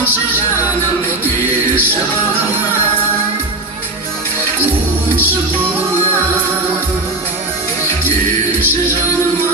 Qonşu canım gelişi bağıma, qonşu koluma, gelişi canıma.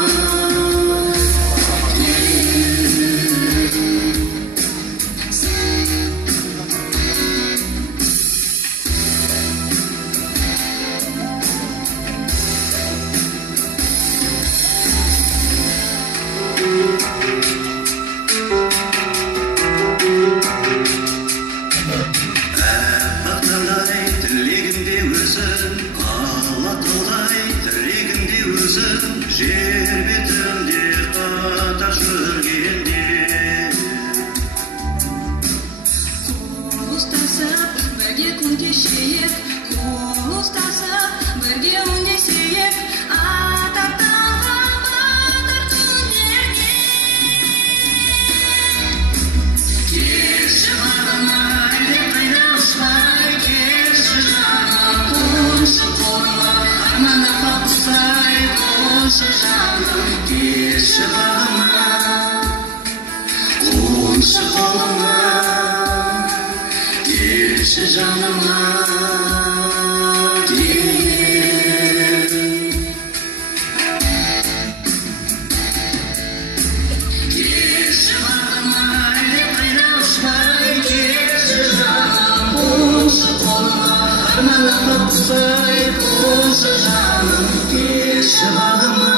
Жер бетінде қатар жүргенде қол ұстасып бірге күн кешейік, қол ұстасып бірге үндесейік, атақтаған батыр күндерге. Келші бағыма, әлде қайда ұшпай, келші жаным, қоншы қолыма, арман апа құсай. Qonşu canım gelişi bağıma, qonşu koluma, gelişi canıma. Gelişi bağıma, әлде қайда ұшпай, келші жаным, qonşu koluma, арман апа құсай. Qonşu canım gelişi bağıma,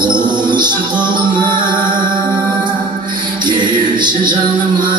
qonşu koluma, gelişi canıma.